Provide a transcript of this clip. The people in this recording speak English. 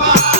bye.